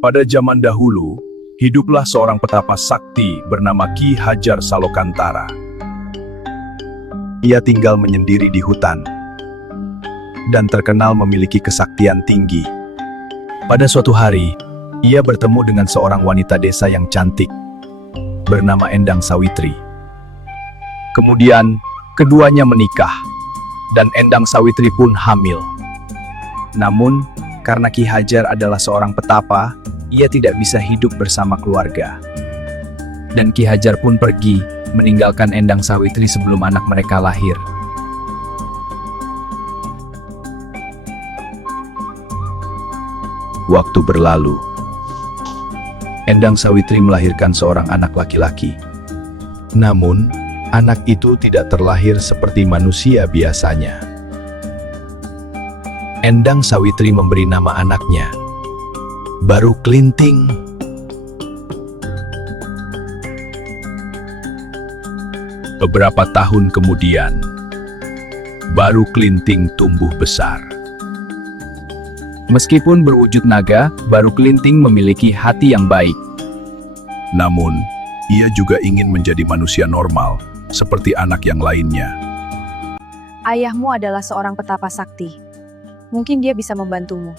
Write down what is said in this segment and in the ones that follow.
Pada zaman dahulu, hiduplah seorang petapa sakti bernama Ki Hajar Salokantara. Ia tinggal menyendiri di hutan dan terkenal memiliki kesaktian tinggi. Pada suatu hari, ia bertemu dengan seorang wanita desa yang cantik bernama Endang Sawitri. Kemudian, keduanya menikah dan Endang Sawitri pun hamil. Namun, karena Ki Hajar adalah seorang petapa, ia tidak bisa hidup bersama keluarga. Dan Ki Hajar pun pergi, meninggalkan Endang Sawitri sebelum anak mereka lahir. Waktu berlalu. Endang Sawitri melahirkan seorang anak laki-laki. Namun, anak itu tidak terlahir seperti manusia biasanya. Endang Sawitri memberi nama anaknya Baru Klinting. Beberapa tahun kemudian, Baru Klinting tumbuh besar. Meskipun berwujud naga, Baru Klinting memiliki hati yang baik. Namun, ia juga ingin menjadi manusia normal, seperti anak yang lainnya. Ayahmu adalah seorang petapa sakti. Mungkin dia bisa membantumu.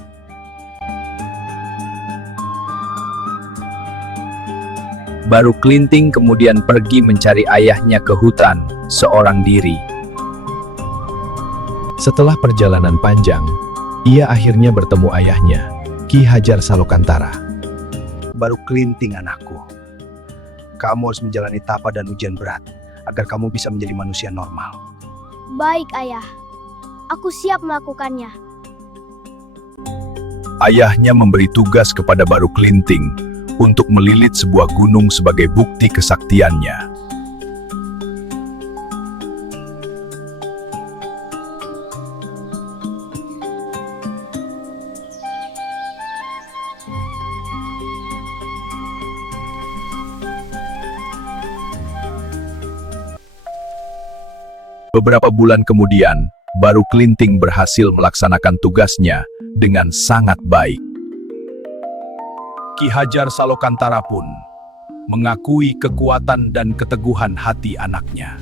Baru Klinting kemudian pergi mencari ayahnya ke hutan, seorang diri. Setelah perjalanan panjang, ia akhirnya bertemu ayahnya, Ki Hajar Salokantara. Baru Klinting anakku, kamu harus menjalani tapa dan ujian berat, agar kamu bisa menjadi manusia normal. Baik, Ayah. Aku siap melakukannya. Ayahnya memberi tugas kepada Baru Klinting untuk melilit sebuah gunung sebagai bukti kesaktiannya. Beberapa bulan kemudian, Baru Klinting berhasil melaksanakan tugasnya dengan sangat baik. Ki Hajar Salokantara pun mengakui kekuatan dan keteguhan hati anaknya.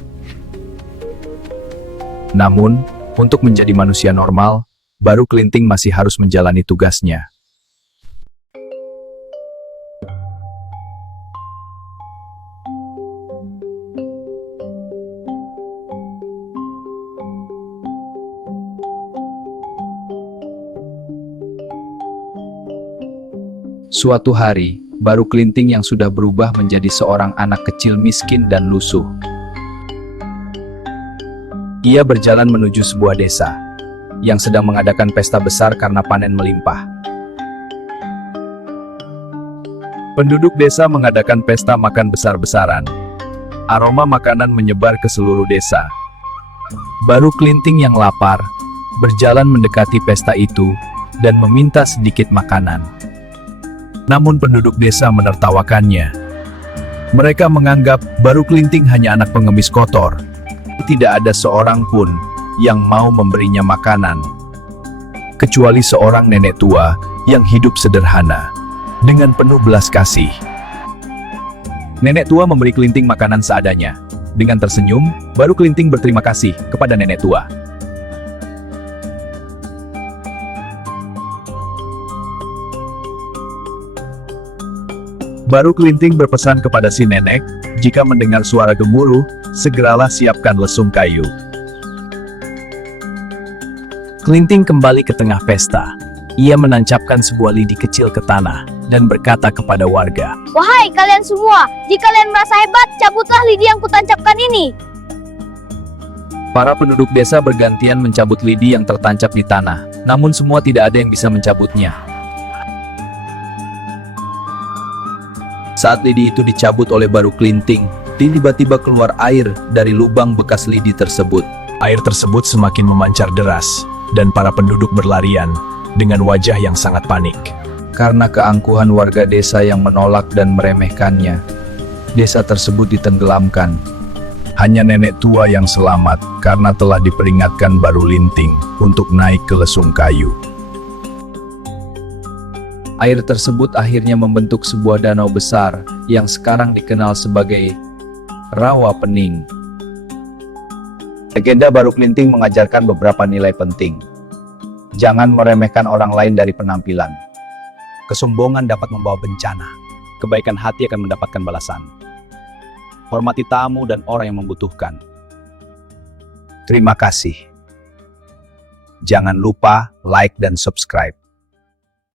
Namun, untuk menjadi manusia normal, Baru Klinting masih harus menjalani tugasnya. Suatu hari, Baru Klinting yang sudah berubah menjadi seorang anak kecil miskin dan lusuh. Ia berjalan menuju sebuah desa yang sedang mengadakan pesta besar karena panen melimpah. Penduduk desa mengadakan pesta makan besar-besaran. Aroma makanan menyebar ke seluruh desa. Baru Klinting yang lapar berjalan mendekati pesta itu dan meminta sedikit makanan. Namun penduduk desa menertawakannya. Mereka menganggap Baru Klinting hanya anak pengemis kotor. Tidak ada seorang pun yang mau memberinya makanan, kecuali seorang nenek tua yang hidup sederhana, dengan penuh belas kasih. Nenek tua memberi Klinting makanan seadanya. Dengan tersenyum, Baru Klinting berterima kasih kepada nenek tua. Baru Klinting berpesan kepada si nenek, jika mendengar suara gemuruh, segeralah siapkan lesung kayu. Klinting kembali ke tengah pesta. Ia menancapkan sebuah lidi kecil ke tanah dan berkata kepada warga, Wahai kalian semua, jika kalian merasa hebat, cabutlah lidi yang kutancapkan ini. Para penduduk desa bergantian mencabut lidi yang tertancap di tanah, namun semua tidak ada yang bisa mencabutnya. Saat lidi itu dicabut oleh Baru Klinting, tiba-tiba keluar air dari lubang bekas lidi tersebut. Air tersebut semakin memancar deras, dan para penduduk berlarian dengan wajah yang sangat panik. Karena keangkuhan warga desa yang menolak dan meremehkannya, desa tersebut ditenggelamkan. Hanya nenek tua yang selamat karena telah diperingatkan Baru Klinting untuk naik ke lesung kayu. Air tersebut akhirnya membentuk sebuah danau besar yang sekarang dikenal sebagai Rawa Pening. Legenda Baru Klinting mengajarkan beberapa nilai penting. Jangan meremehkan orang lain dari penampilan. Kesombongan dapat membawa bencana. Kebaikan hati akan mendapatkan balasan. Hormati tamu dan orang yang membutuhkan. Terima kasih. Jangan lupa like dan subscribe.